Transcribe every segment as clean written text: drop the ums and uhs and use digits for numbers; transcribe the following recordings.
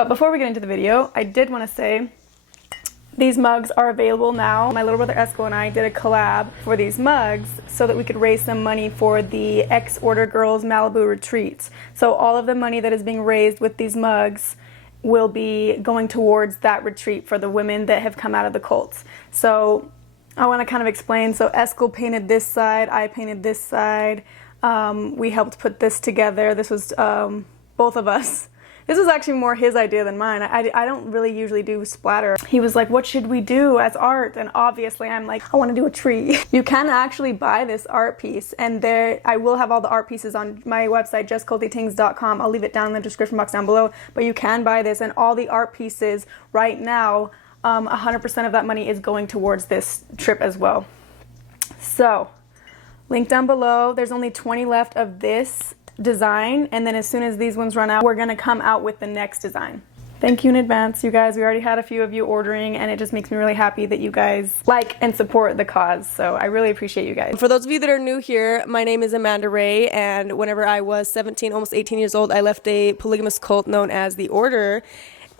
But before we get into the video, I did want to say these mugs are available now. My little brother Eskel and I did a collab for these mugs so that we could raise some money for the Ex-Order Girls Malibu retreats. So all of the money that is being raised with these mugs will be going towards that retreat for the women that have come out of the cults. So I want to kind of explain. So Eskel painted this side, I painted this side. We helped put this together. This was both of us. This was actually more his idea than mine. I don't really usually do splatter. He was like, what should we do as art? And obviously I'm like, I want to do a tree. You can actually buy this art piece, and I will have all the art pieces on my website, justcultytings.com. I'll leave it down in the description box down below, but you can buy this, and all the art pieces right now, 100% of that money is going towards this trip as well. So, link down below. There's only 20 left of this design, and then as soon as these ones run out, we're gonna come out with the next design. Thank you in advance, you guys. We already had a few of you ordering, and it just makes me really happy that you guys like and support the cause, so I really appreciate you guys. For those of you that are new here, my name is Amanda Ray, and whenever I was 17, almost 18 years old, I left a polygamous cult known as the Order.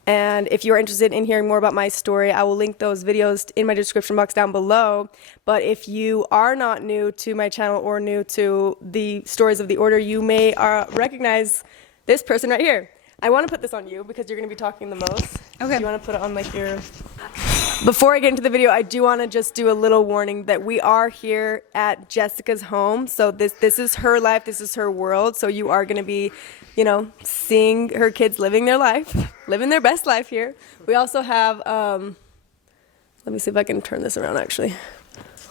And if you're interested in hearing more about my story, I will link those videos in my description box down below. But if you are not new to my channel or new to the stories of the Order, you may recognize this person right here. I want to put this on you because you're going to be talking the most. Okay. Do you want to put it on like your... Before I get into the video, I do want to just do a little warning that we are here at Jessica's home. So this is her life, this is her world. So you are going to be, you know, seeing her kids living their life, living their best life here. We also have, let me see if I can turn this around actually.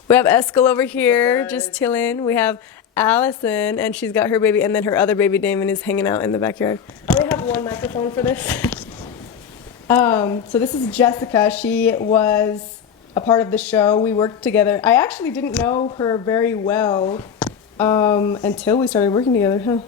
We have Eskel over here just chilling. We have Allison, and she's got her baby, and then her other baby Damon is hanging out in the backyard. I only have one microphone for this. So this is Jessica. She was a part of the show. We worked together. I actually didn't know her very well until we started working together, huh?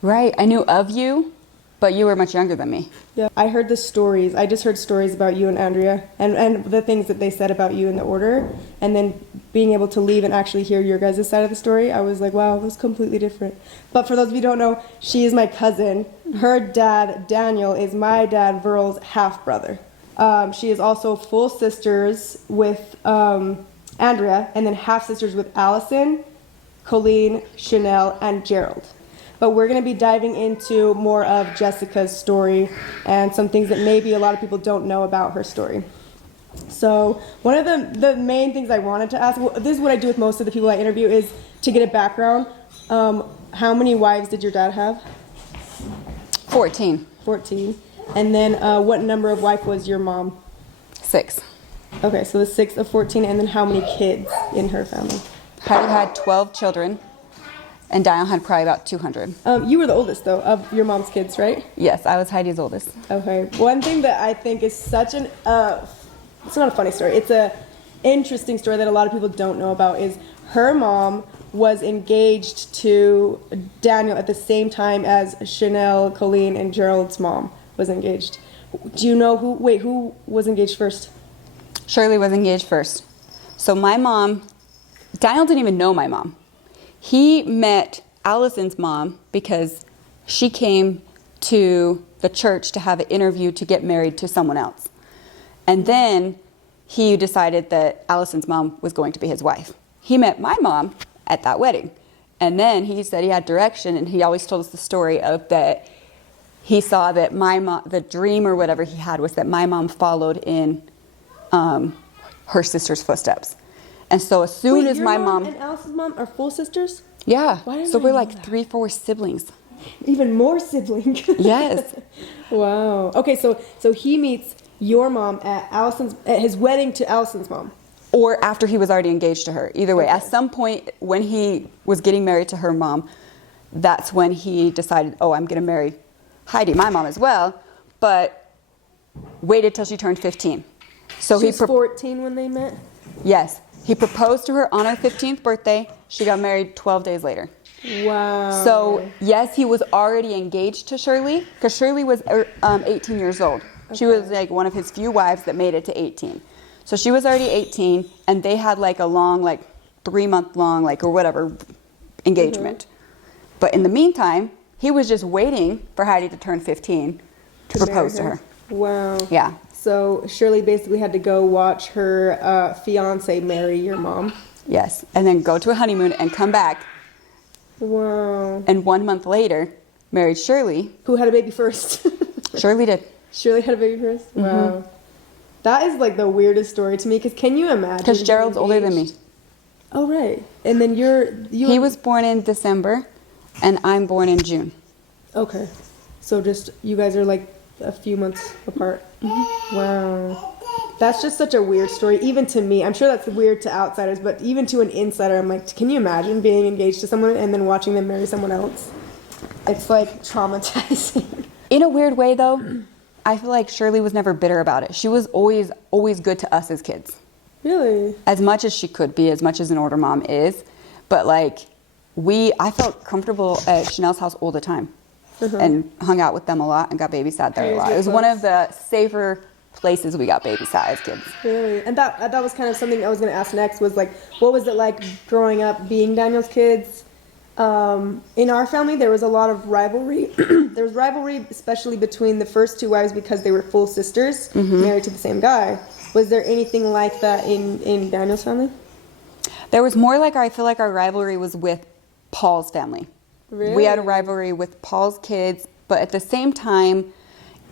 Right. I knew of you, but you were much younger than me. Yeah. I heard the stories. I just heard stories about you and Andrea and the things that they said about you in the Order. And then being able to leave and actually hear your guys' side of the story, I was like, wow, that's completely different. But for those of you who don't know, she is my cousin. Her dad, Daniel, is my dad, Verl's half-brother. She is also full sisters with Andrea, and then half-sisters with Allison, Colleen, Chanel, and Gerald. But we're going to be diving into more of Jessica's story and some things that maybe a lot of people don't know about her story. So one of the main things I wanted to ask, well, this is what I do with most of the people I interview, is to get a background. How many wives did your dad have? 14. 14. And then what number of wife was your mom? 6. Okay, so the 6th of 14, and then how many kids in her family? Heidi had 12 children, and Daniel had probably about 200. You were the oldest, though, of your mom's kids, right? Yes, I was Heidi's oldest. Okay. One thing that I think is such an... it's not a funny story. It's a interesting story that a lot of people don't know about is her mom was engaged to Daniel at the same time as Chanel, Colleen, and Gerald's mom was engaged. Do you know who was engaged first? Shirley was engaged first. So my mom, Daniel didn't even know my mom. He met Allison's mom because she came to the church to have an interview to get married to someone else. And then he decided that Allison's mom was going to be his wife. He met my mom at that wedding. And then he said he had direction, and he always told us the story of that he saw that my mom, the dream or whatever he had was that my mom followed in her sister's footsteps. And so as soon as my mom and Allison's mom are full sisters? Yeah. So we're like 3-4 siblings. Even more siblings. Yes. Wow. Okay, so he meets your mom at his wedding to Allison's mom. Or after he was already engaged to her. Either way, okay. At some point when he was getting married to her mom, that's when he decided, oh, I'm going to marry Heidi, my mom as well, but waited till she turned 15. So she was 14 when they met? Yes. He proposed to her on her 15th birthday. She got married 12 days later. Wow. So, yes, he was already engaged to Shirley, because Shirley was 18 years old. Okay. She was like one of his few wives that made it to 18. So she was already 18, and they had like a long, like 3-month long, like or whatever, engagement. Mm-hmm. But in the meantime, he was just waiting for Heidi to turn 15 to propose to her. Wow. Yeah. So Shirley basically had to go watch her fiance marry your mom. Yes. And then go to a honeymoon and come back. Wow. And 1 month later, married Shirley. Who had a baby first? Shirley did. Shirley had a baby first? Wow. That is like the weirdest story to me, because can you imagine? Because Gerald's older than me. Oh, right. And then He was born in December, and I'm born in June. Okay. So just, you guys are like a few months apart. Wow. That's just such a weird story, even to me. I'm sure that's weird to outsiders, but even to an insider, I'm like, can you imagine being engaged to someone and then watching them marry someone else? It's like traumatizing. In a weird way, though, I feel like Shirley was never bitter about it. She was always good to us as kids. Really? As much as she could be, as much as an older mom is. But like, I felt comfortable at Chanel's house all the time. And hung out with them a lot and got babysat there a lot. It was one of the safer places we got babysat as kids. Really? And that was kind of something I was going to ask next, was like, what was it like growing up being Daniel's kids? In our family, there was a lot of rivalry. There was rivalry, especially between the first two wives, because they were full sisters, married to the same guy. Was there anything like that in Daniel's family? There was more like, I feel like our rivalry was with Paul's family. Really? We had a rivalry with Paul's kids, but at the same time,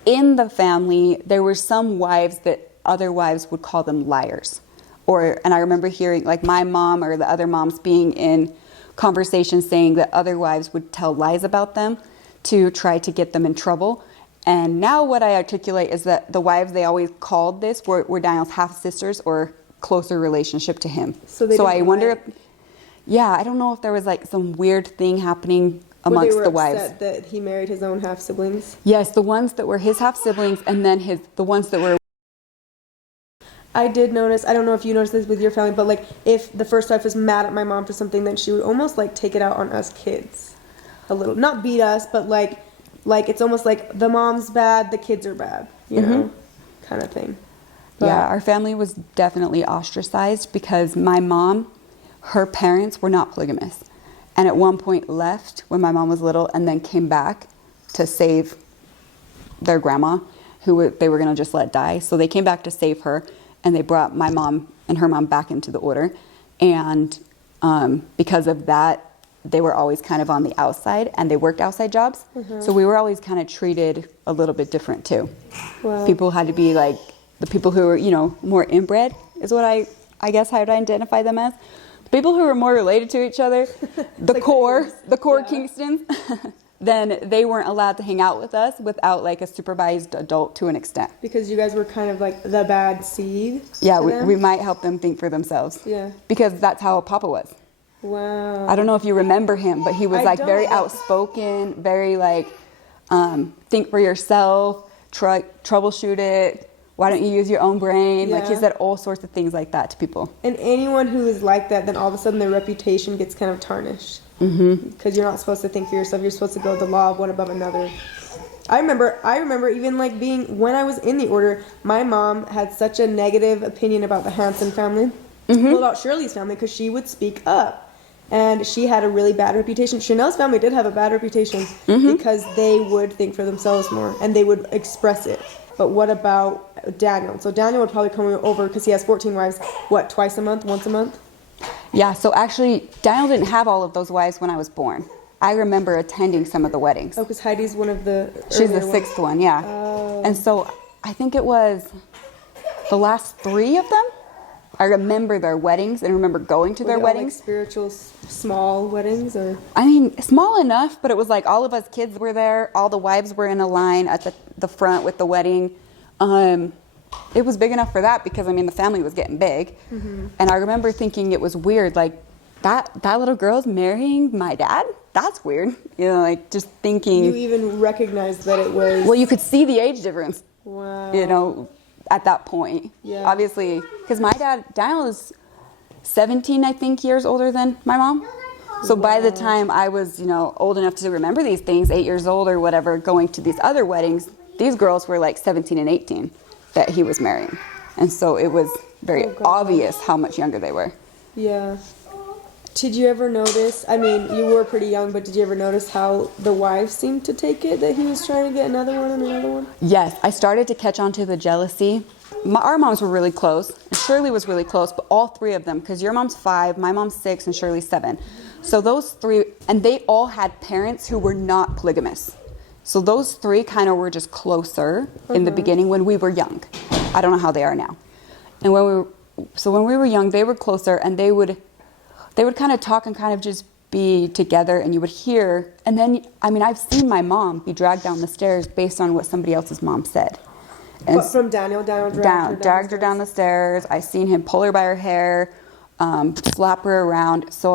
in the family, there were some wives that other wives would call them liars. And I remember hearing like my mom or the other moms being in conversations saying that other wives would tell lies about them to try to get them in trouble. And now what I articulate is that the wives they always called this were Daniel's half-sisters or closer relationship to him. So I wonder if, I don't know if there was like some weird thing happening amongst the wives. Upset that he married his own half-siblings? Yes, the ones that were his half-siblings, and then the ones that were... I did notice, I don't know if you noticed this with your family, but like if the first wife was mad at my mom for something, then she would almost like take it out on us kids a little. Not beat us, but like it's almost like the mom's bad, the kids are bad, you know, kind of thing. But, yeah, our family was definitely ostracized because my mom, her parents were not polygamous. And at one point left when my mom was little and then came back to save their grandma, who they were going to just let die. So they came back to save her, and they brought my mom and her mom back into the order. And because of that, they were always kind of on the outside, and they worked outside jobs. So we were always kind of treated a little bit different too. Wow. People had to be like, the people who were, more inbred is what I guess how I'd identify them as. People who were more related to each other, the like core Kingstons, then they weren't allowed to hang out with us without like a supervised adult to an extent. Because you guys were kind of like the bad seed. Yeah, we might help them think for themselves. Yeah. Because that's how Papa was. Wow. I don't know if you remember him, but he was like very outspoken, very like, think for yourself, troubleshoot it. Why don't you use your own brain? Yeah. Like he said all sorts of things like that to people. And anyone who is like that, then all of a sudden their reputation gets kind of tarnished. Because you're not supposed to think for yourself. You're supposed to go the law of one above another. I remember even like when I was in the order, my mom had such a negative opinion about the Hanson family. Well, about Shirley's family, because she would speak up. And she had a really bad reputation. Chanel's family did have a bad reputation because they would think for themselves more and they would express it. But what about Daniel? So Daniel would probably come over because he has 14 wives, twice a month, once a month? Yeah, so actually, Daniel didn't have all of those wives when I was born. I remember attending some of the weddings. Oh, because Heidi's one of the She's the sixth one, yeah. Oh. And so I think it was the last 3 of them. I remember their weddings and remember going to their weddings. Like spiritual, small weddings, or? I mean, small enough, but it was like all of us kids were there. All the wives were in a line at the front with the wedding. It was big enough for that because, I mean, the family was getting big. And I remember thinking it was weird, like, that little girl's marrying my dad? That's weird. Like, just thinking. You even recognized that it was. Well, you could see the age difference. Wow. At that point. Yeah. Obviously, because my dad, Daniel, is 17, I think, years older than my mom. So by the time I was, old enough to remember these things, 8 years old or whatever, going to these other weddings, these girls were like 17 and 18 that he was marrying. And so it was very obvious how much younger they were. Yeah. Did you ever notice, I mean, you were pretty young, but did you ever notice how the wives seemed to take it, that he was trying to get another one and another one? Yes, I started to catch on to the jealousy. Our moms were really close, and Shirley was really close, but all three of them, because your mom's 5, my mom's 6, and Shirley's 7. So those 3, and they all had parents who were not polygamous. So those 3 kind of were just closer in the beginning when we were young. I don't know how they are now. And when we were young, they were closer, and they would kind of talk and kind of just be together, and you would hear, and then, I mean, I've seen my mom be dragged down the stairs based on what somebody else's mom said. And What, from Daniel? Daniel dragged her down the stairs. I seen him pull her by her hair, slap her around. So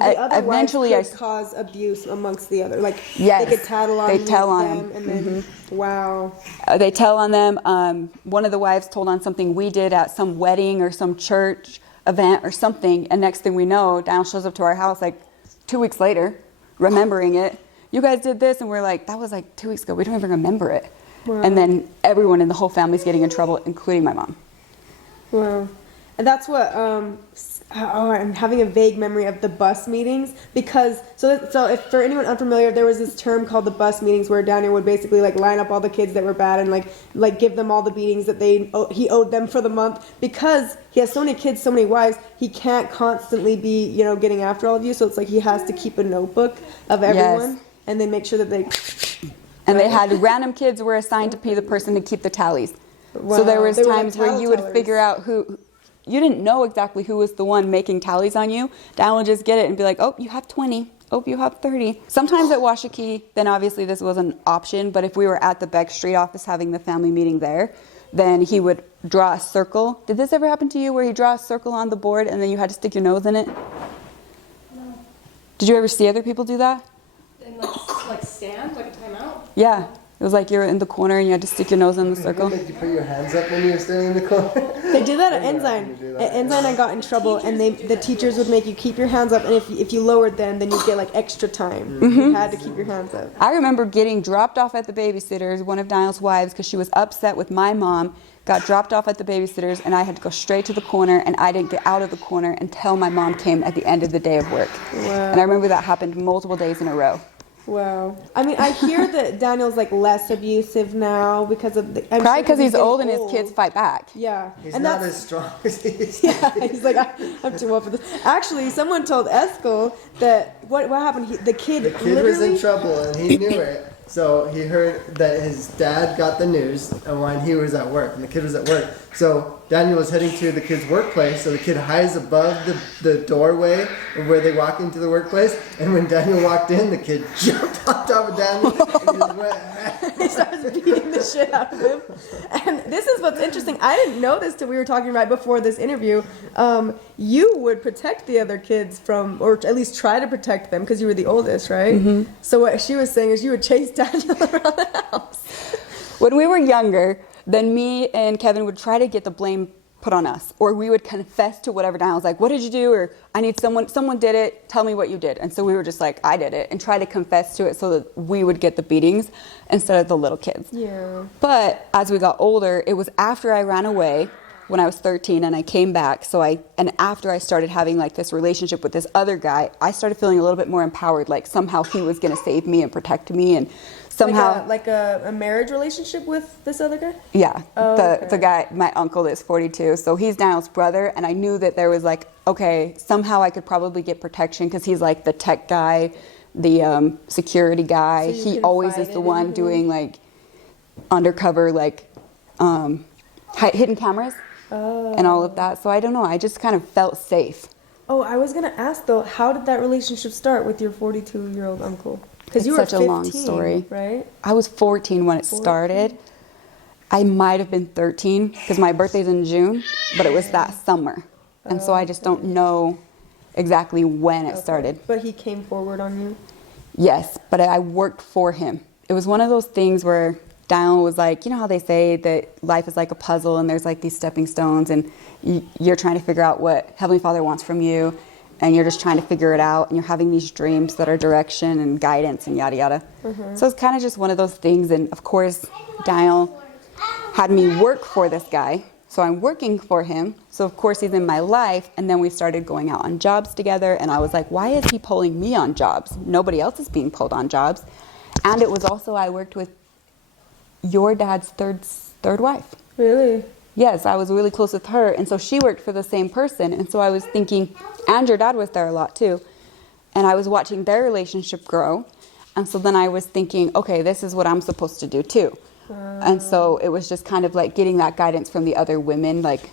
the other eventually wives could cause abuse amongst the other, like yes, they could tattle on they tell on them, and then wow. They tell on them. One of the wives told on something we did at some wedding or some church event or something, and next thing we know, Daniel shows up to our house like 2 weeks later, remembering it. You guys did this, and we're like, that was like 2 weeks ago. We don't even remember it. Wow. And then everyone in the whole family's getting in trouble, including my mom. Wow. And that's what, I'm having a vague memory of the bus meetings, because, so if for anyone unfamiliar, there was this term called the bus meetings where Daniel would basically like line up all the kids that were bad and like give them all the beatings that he owed them for the month, because he has so many kids, so many wives, he can't constantly be, getting after all of you. So it's like he has to keep a notebook of everyone. Yes. And then make sure that they... And they had random kids were assigned to be the person to keep the tallies. Wow. So there was They were times like where you would tellers. figure out who, you didn't know exactly who was the one making tallies on you. Dad would just get it and be like, oh, you have 20. Oh, you have 30. Sometimes at Washakie, then obviously this was an option, but if we were at the Beck Street office having the family meeting there, then he would draw a circle. Did this ever happen to you where he draw a circle on the board and then you had to stick your nose in it? No. Did you ever see other people do that? And like stand, like a timeout? Yeah. It was like you were in the corner and you had to stick your nose in the circle. Did you put your hands up when you were standing in the corner? They did that at Ensign. At Ensign, I got in trouble, and the teachers would make you keep your hands up, and if you lowered them, then you'd get like extra time. You had to keep your hands up. I remember getting dropped off at the babysitter's, one of Daniel's wives, because she was upset with my mom, got dropped off at the babysitter's, and I had to go straight to the corner, and I didn't get out of the corner until my mom came at the end of the day of work. Wow. And I remember that happened multiple days in a row. Wow. I mean, I hear that Daniel's like less abusive now because of the... Probably because he's getting old and his kids fight back. Yeah. He's and not that's, as strong as he is. yeah, he's like, I'm too old for this. Actually, someone told Eskel that, what happened? The kid The kid literally... was in trouble and he knew it. So he heard that his dad got the news when he was at work, and the kid was at work. So Daniel was heading to the kid's workplace, so the kid hides above the doorway of where they walk into the workplace. And when Daniel walked in, the kid jumped on top of Daniel and just went... He starts beating the shit out of him. And this is what's interesting. I didn't know this till we were talking right before this interview. You would protect the other kids from, or at least try to protect them because you were the oldest, right? Mm-hmm. So what she was saying is you would chase Daniel around the house. When we were younger, then me and Kevin would try to get the blame put on us, or we would confess to whatever Daniel was like, what did you do? Or I need someone did it, tell me what you did. And so we were just like, I did it, and try to confess to it so that we would get the beatings instead of the little kids. Yeah. But as we got older, it was after I ran away when I was 13 and I came back. And after I started having like this relationship with this other guy, I started feeling a little bit more empowered, like somehow he was going to save me and protect me, and somehow like a marriage relationship with this other guy? Yeah. Oh, the guy, my uncle is 42, so he's Daniel's brother, and I knew that there was like, okay, somehow I could probably get protection because he's like the tech guy, the security guy. So He always is the one doing like undercover, like hidden cameras and all of that. So I don't know, I just kind of felt safe. Oh, I was going to ask though, how did that relationship start with your 42-year-old uncle? Because you were Such 15, a long story. Right? I was 14 when it started. I might have been 13 because my birthday's in June, but it was that summer. And so I just don't know exactly when it started. But he came forward on you? Yes, but I worked for him. It was one of those things where Daniel was like, you know how they say that life is like a puzzle and there's like these stepping stones and you're trying to figure out what Heavenly Father wants from you, and you're just trying to figure it out, and you're having these dreams that are direction and guidance and yada yada. So it's kind of just one of those things. And of course, Daniel had me work for this guy So I'm working for him. So of course he's in my life. And then we started going out on jobs together. And I was like, why is he pulling me on jobs? Nobody else is being pulled on jobs. And it was also, I worked with your dad's third wife. Really? Yes, I was really close with her. And so she worked for the same person. And so I was thinking, and your dad was there a lot too. And I was watching their relationship grow. And so then I was thinking, okay, this is what I'm supposed to do too. And so it was just kind of like getting that guidance from the other women, like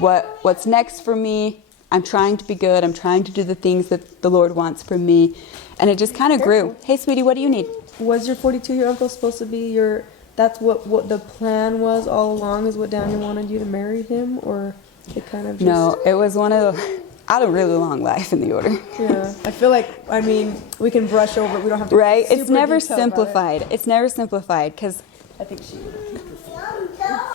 what's next for me. I'm trying to be good. I'm trying to do the things that the Lord wants from me. And it just kind of grew. Hey, sweetie, what do you need? Was your 42-year uncle supposed to be your, that's what the plan was all along, is what Daniel wanted you to marry him? Or it kind of just... No, it was one of the... I had a really long life in the order. Yeah, I feel like, I mean, we can brush over it. We don't have to... Right? Super It's never detailed about simplified. It's never simplified because... I think she would.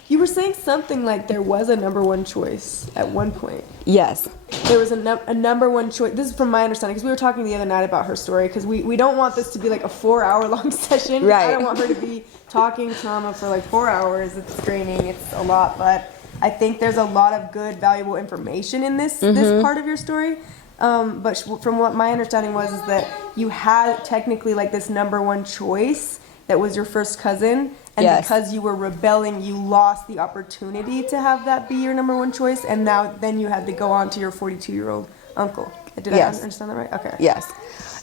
You were saying something like there was a number one choice at one point. Yes. There was a number one choice. This is from my understanding, because we were talking the other night about her story, because we don't want this to be like a 4-hour long session. Right. I don't want her to be talking trauma for like 4 hours. It's draining. It's a lot. But I think there's a lot of good, valuable information in this part of your story. But from what my understanding was, is that you had technically like this number one choice that was your first cousin. And yes. Because you were rebelling, you lost the opportunity to have that be your number one choice. And now then you had to go on to your 42-year-old uncle. Did I understand that right? Okay. Yes.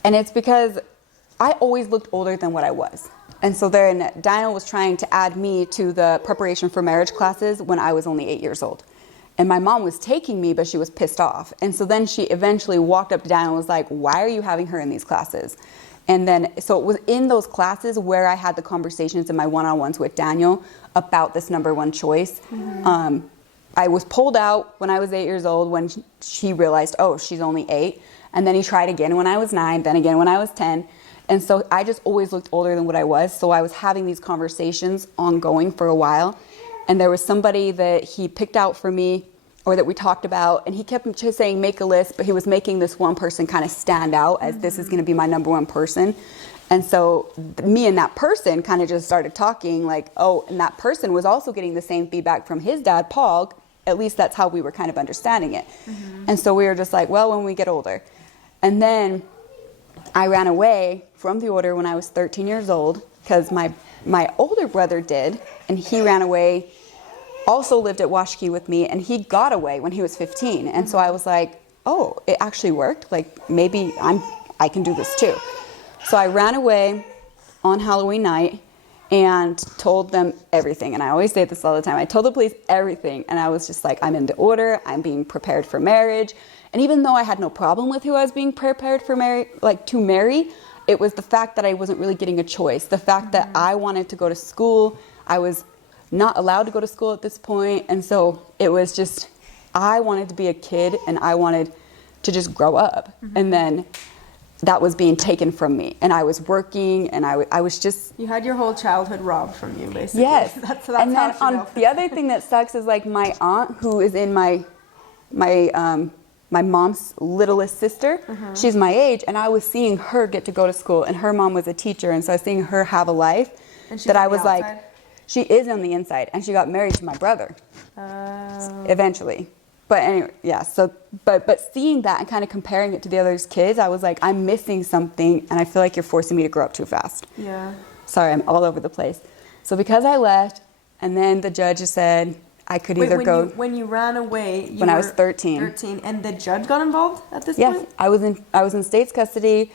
And it's because I always looked older than what I was. And so then Daniel was trying to add me to the preparation for marriage classes when I was only 8 years old. And my mom was taking me, but she was pissed off. And so then she eventually walked up to Daniel and was like, why are you having her in these classes? And then, so it was in those classes where I had the conversations in my one-on-ones with Daniel about this number one choice. I was pulled out when I was 8 years old when she realized, oh, she's only 8. And then he tried again when I was 9, then again when I was 10. And so I just always looked older than what I was. So I was having these conversations ongoing for a while. And there was somebody that he picked out for me, or that we talked about, and he kept just saying make a list, but he was making this one person kind of stand out as this is going to be my number one person. And so me and that person kind of just started talking like, oh, and that person was also getting the same feedback from his dad, Paul. At least that's how we were kind of understanding it. And so we were just like, well, when we get older. And then I ran away from the order when I was 13 years old because my older brother did, and he ran away, also lived at Washakie with me, and he got away when he was 15. And so I was like, oh, it actually worked. Like, maybe I can do this too. So I ran away on Halloween night and told them everything. And I always say this all the time. I told the police everything. And I was just like, I'm in the order. I'm being prepared for marriage. And even though I had no problem with who I was being prepared for to marry, it was the fact that I wasn't really getting a choice. The fact that I wanted to go to school. I was not allowed to go to school at this point. And so it was just, I wanted to be a kid and I wanted to just grow up. And then that was being taken from me. And I was working and I was just... You had your whole childhood robbed from you, basically. Yes. That's and then the other thing that sucks is like my aunt, who is in my mom's littlest sister, she's my age, and I was seeing her get to go to school, and her mom was a teacher, and so I was seeing her have a life that I was like, she is on the inside, and she got married to my brother eventually. But anyway, yeah, so, but seeing that and kind of comparing it to the other kids, I was like, I'm missing something, and I feel like you're forcing me to grow up too fast. Yeah. Sorry, I'm all over the place. So because I left, and then the judge said I could either go... When you ran away... When I was 13. 13, and the judge got involved at this yes, point? Yes, I was in state's custody.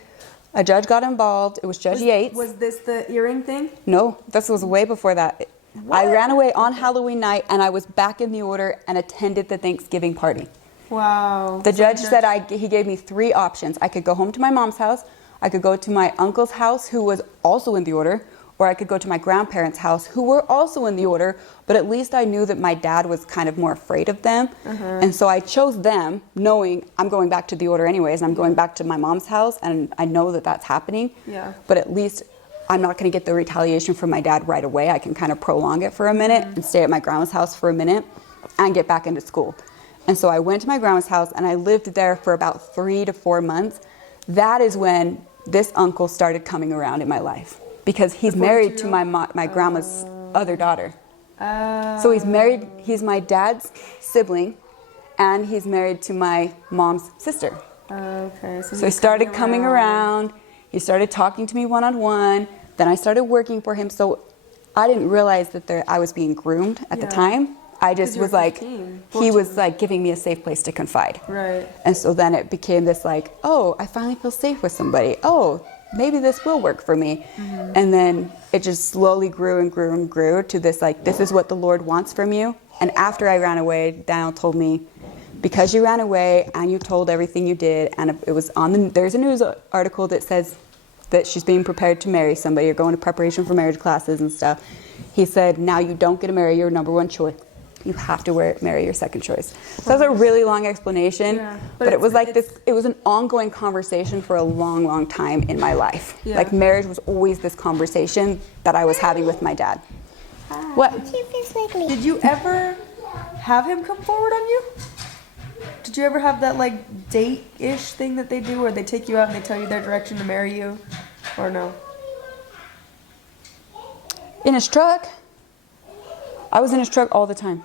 A judge got involved. It was Judge Yates. Was this the earring thing? No, this was way before that. What? I ran away on Halloween night, and I was back in the order and attended the Thanksgiving party. Wow. The judge said he gave me 3 options. I could go home to my mom's house, I could go to my uncle's house, who was also in the order, or I could go to my grandparents' house, who were also in the order, but at least I knew that my dad was kind of more afraid of them. And so I chose them, knowing I'm going back to the order anyways, and I'm going back to my mom's house, and I know that that's happening. Yeah. But at least I'm not going to get the retaliation from my dad right away. I can kind of prolong it for a minute and stay at my grandma's house for a minute and get back into school. And so I went to my grandma's house, and I lived there for about 3 to 4 months. That is when this uncle started coming around in my life. Because he's married to my grandma's other daughter. So he's married, he's my dad's sibling, and he's married to my mom's sister. Okay. So he started coming around. He started talking to me one-on-one. Then I started working for him. So I didn't realize that I was being groomed at the time. I just was like, 15, he was like giving me a safe place to confide. Right. And so then it became this like, oh, I finally feel safe with somebody. Oh, maybe this will work for me. And then it just slowly grew and grew and grew to this like, this is what the Lord wants from you. And after I ran away, Daniel told me, because you ran away and you told everything you did, and it was there's a news article that says that she's being prepared to marry somebody or going to preparation for marriage classes and stuff. He said, now you don't get to marry your number one choice. You have to marry your second choice. So that was a really long explanation, but it was like this, it was an ongoing conversation for a long, long time in my life. Yeah. Like marriage was always this conversation that I was having with my dad. What? Did you ever have him come forward on you? Did you ever have that like date-ish thing that they do where they take you out and they tell you their direction to marry you? Or no? In his truck. I was in his truck all the time.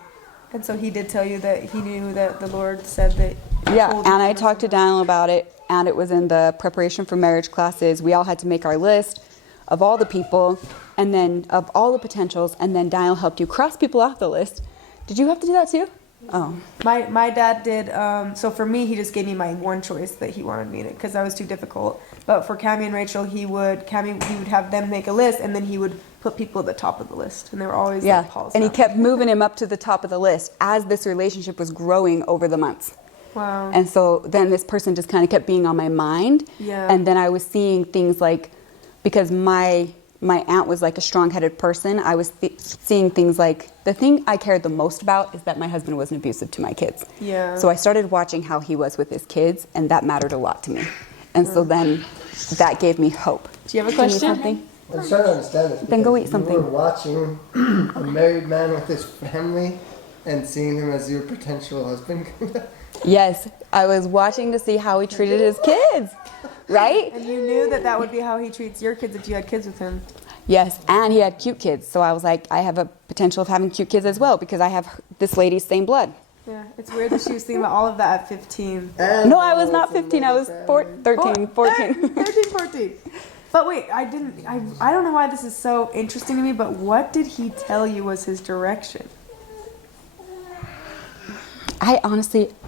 And so he did tell you that he knew that the Lord said that. Yeah, told you and I to talked to Daniel about it, and it was in the preparation for marriage classes. We all had to make our list of all the people, and then of all the potentials, and then Daniel helped you cross people off the list. Did you have to do that too? Oh. My dad did, so for me, he just gave me my one choice that he wanted me to, because I was too difficult. But for Cammie and Rachel, he would have them make a list, and then he would put people at the top of the list. And they were always like Paul's. And he kept moving him up to the top of the list as this relationship was growing over the months. Wow. And so then this person just kind of kept being on my mind. Yeah. And then I was seeing things like, because my aunt was like a strong-headed person, I was seeing things like, the thing I cared the most about is that my husband wasn't abusive to my kids. Yeah. So I started watching how he was with his kids, and that mattered a lot to me. And so then that gave me hope. Do you have a Do you need question? something? I'm trying to understand this. Then go because eat something. You were watching a married man with his family and seeing him as your potential husband. Yes, I was watching to see how he treated his kids, right? And you knew that would be how he treats your kids if you had kids with him. Yes, and he had cute kids. So I was like, I have a potential of having cute kids as well because I have this lady's same blood. Yeah, it's weird that she was thinking about all of that at 15. No, I was not 15. I was 13, 14. 13, 14. But wait, I don't know why this is so interesting to me, but what did he tell you was his direction? I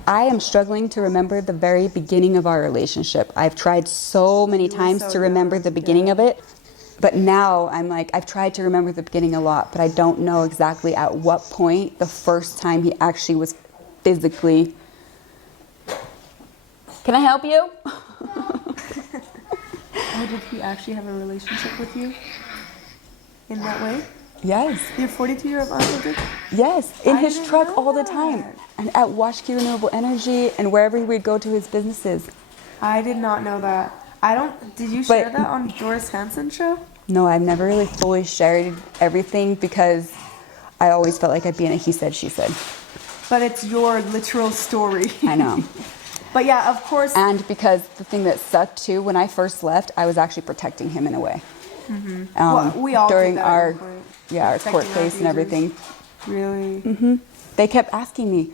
am struggling to remember the very beginning of our relationship. I've tried so many times to remember the beginning of it. But now I'm like, I've tried to remember the beginning a lot, but I don't know exactly at what point the first time he actually was physically. Can I help you? Oh, did he actually have a relationship with you in that way? Yes. Your 42-year-old uncle did? Yes, in I his didn't truck know all the that. time. And at Washkey Renewable Energy and wherever we'd go to his businesses. I did not know that. Did you share that on Doris Hansen's show? No, I've never really fully shared everything because I always felt like I'd be in a he said, she said. But it's your literal story. I know. But yeah, of course. And because the thing that sucked too, when I first left, I was actually protecting him in a way. Mm-hmm. Well, we all during did that our at one point. our Protecting court our case and abusers. everything. Really? Mm-hmm. They kept asking me.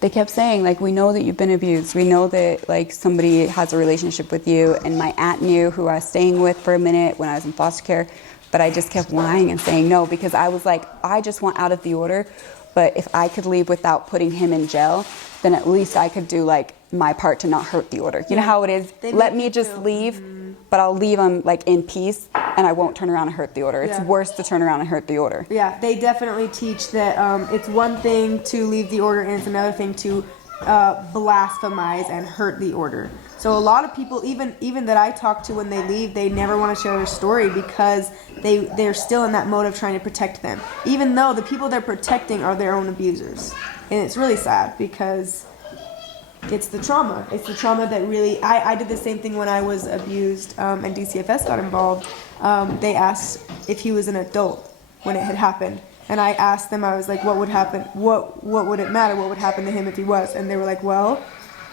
They kept saying, like, we know that you've been abused. We know that, like, somebody has a relationship with you. And my aunt knew who I was staying with for a minute when I was in foster care. But I just kept lying and saying no because I was like, I just want out of the order. But if I could leave without putting him in jail, then at least I could do, like, my part to not hurt the order. You know how it is? Let me just leave, but I'll leave him, like, in peace, and I won't turn around and hurt the order. It's worse to turn around and hurt the order. Yeah, they definitely teach that it's one thing to leave the order and it's another thing to blasphemize and hurt the order. So a lot of people, even that I talk to when they leave, they never want to share their story because they're still in that mode of trying to protect them, even though the people they're protecting are their own abusers. And it's really sad because it's the trauma. It's the trauma that really... I did the same thing when I was abused and DCFS got involved. They asked if he was an adult when it had happened. And I asked them, I was like, what would happen? What would it matter? What would happen to him if he was? And they were like, well,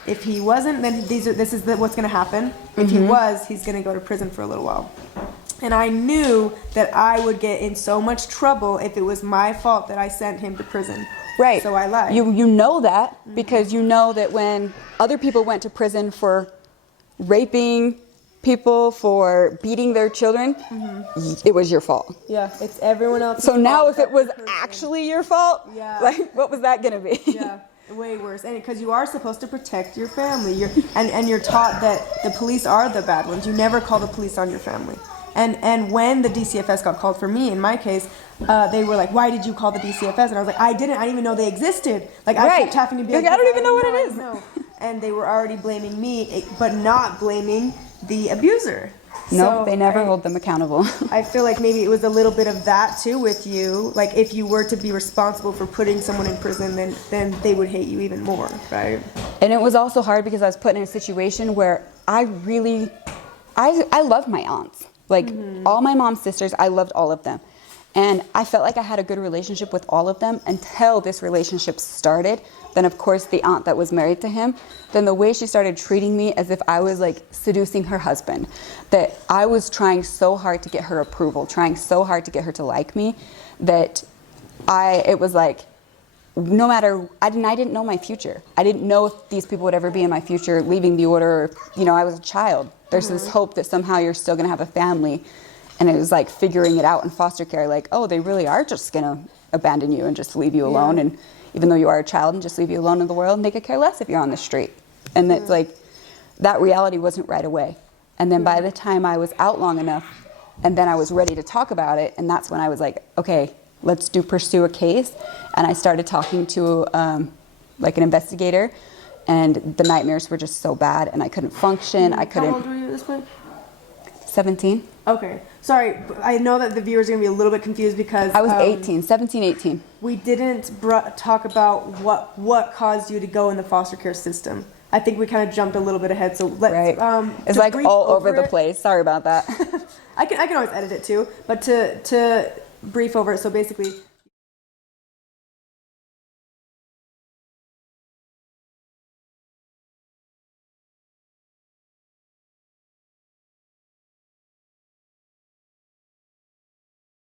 if he wasn't, then this is what's going to happen. If he was, he's going to go to prison for a little while. And I knew that I would get in so much trouble if it was my fault that I sent him to prison. Right. So I lied. You know that because you know that when other people went to prison for raping people, for beating their children, it was your fault. Yeah, it's everyone else's So now fault if it was except the person. actually your fault, Yeah. like what was that gonna be? Yeah, way worse. And because you are supposed to protect your family, and you're taught that the police are the bad ones. You never call the police on your family. And when the DCFS got called for me, in my case, they were like, "Why did you call the DCFS?" And I was like, "I didn't even know they existed." Like I Right. kept having to be Like, like, I don't "Yes, even know what I it is." know." And they were already blaming me, but not blaming the abuser. No, So they never hold them accountable. I feel like maybe it was a little bit of that too with you. Like if you were to be responsible for putting someone in prison, then they would hate you even more, right? And it was also hard because I was put in a situation where I loved my aunts. Like all my mom's sisters, I loved all of them. And I felt like I had a good relationship with all of them until this relationship started. Then of course the aunt that was married to him, then the way she started treating me as if I was like seducing her husband. That I was trying so hard to get her approval, trying so hard to get her to like me, that it was like, no matter, I didn't know my future. I didn't know if these people would ever be in my future, leaving the order, or, I was a child. There's this hope that somehow you're still gonna have a family. And it was like figuring it out in foster care, like, oh, they really are just gonna abandon you and just leave you alone. And even though you are a child, and just leave you alone in the world, and they could care less if you're on the street. And it's like, that reality wasn't right away. And then by the time I was out long enough, and then I was ready to talk about it, and that's when I was like, okay, let's pursue a case. And I started talking to like an investigator, and the nightmares were just so bad, and I couldn't function. I couldn't. How old were you at this point? 17. Okay. Sorry, I know that the viewers are going to be a little bit confused because I was 17, 18. We didn't talk about what caused you to go in the foster care system. I think we kind of jumped a little bit ahead, so let's. Right. It's like all over the place. Sorry about that. I can always edit it too, but to brief over it. So basically,